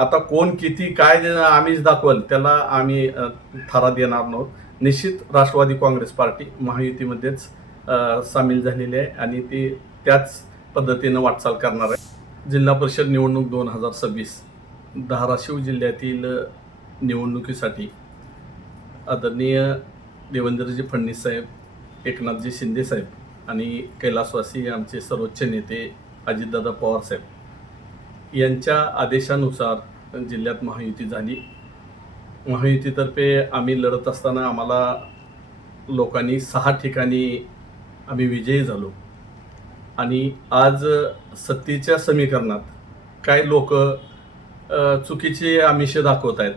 आता कोण किती काय आम्हीच दाखवल त्याला आम्ही थारा देणार नव्हत. निश्चित राष्ट्रवादी काँग्रेस पार्टी महायुतीमध्येच सामील झालेली आहे आणि ती त्याच पद्धतीनं वाटचाल करणार आहे. जिल्हा परिषद निवडणूक दोन हजार सव्वीस धाराशिव जिल्ह्यातील निवडणुकीसाठी आदरणीय देवेंद्रजी फडणवीस साहेब एकनाथजी शिंदे साहेब आणि कैलासवासी आमचे सर्वोच्च नेते अजितदादा पवार साहेब यांच्या आदेशानुसार जिल्ह्यात महायुती झाली. महायुतीतर्फे आम्ही लढत असताना आम्हाला लोकांनी सहा ठिकाणी आम्ही विजयी झालो. आणि आज सत्तेच्या समीकरणात काय लोक चुकीचे आमिषे दाखवत आहेत.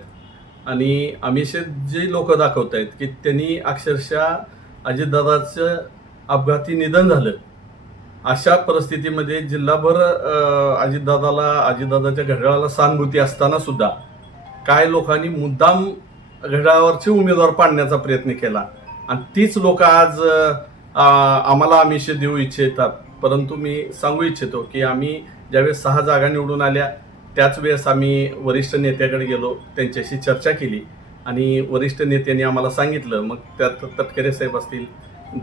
आणि आमिषे जे लोक दाखवत आहेत की त्यांनी अक्षरशः अजितदादाचं अपघाती निधन झालं. अशा परिस्थितीमध्ये जिल्हाभर अजितदादाला अजितदादाच्या घड्याळाला सहानुभूती असताना सुद्धा काय लोकांनी मुद्दाम घड्याळावरचे उमेदवार पाडण्याचा प्रयत्न केला. आणि तीच लोक आज आम्हाला आमिष देऊ इच्छितात. परंतु मी सांगू इच्छितो की आम्ही ज्यावेळेस सहा जागा निवडून आल्या त्याच वेळेस आम्ही वरिष्ठ नेत्याकडे गेलो त्यांच्याशी चर्चा केली. आणि वरिष्ठ नेत्यांनी आम्हाला सांगितलं मग त्यात तटकरे साहेब असतील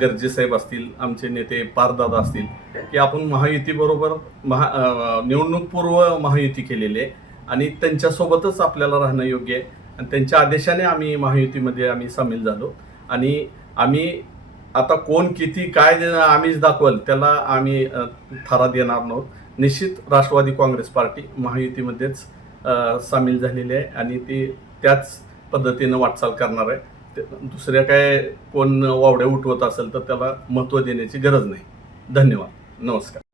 गर्जे साहेब असतील आमचे नेते पारदादा असतील की आपण महायुतीबरोबर महा निवडणूकपूर्व महायुती केलेली आहे आणि त्यांच्यासोबतच आपल्याला राहणं योग्य आहे. आणि त्यांच्या आदेशाने आम्ही महायुतीमध्ये आम्ही सामील झालो. आणि आम्ही आता कोण किती काय देणं आम्हीच दाखवल त्याला आम्ही थारा देणार नव्हत. निश्चित राष्ट्रवादी काँग्रेस पार्टी महायुतीमध्येच सामील झालेली आहे आणि ती त्याच पद्धतीनं वाटचाल करणार आहे. दुसऱ्या काय कोण वावड्या उठवत असेल तर त्याला महत्त्व देण्याची गरज नाही. धन्यवाद. नमस्कार.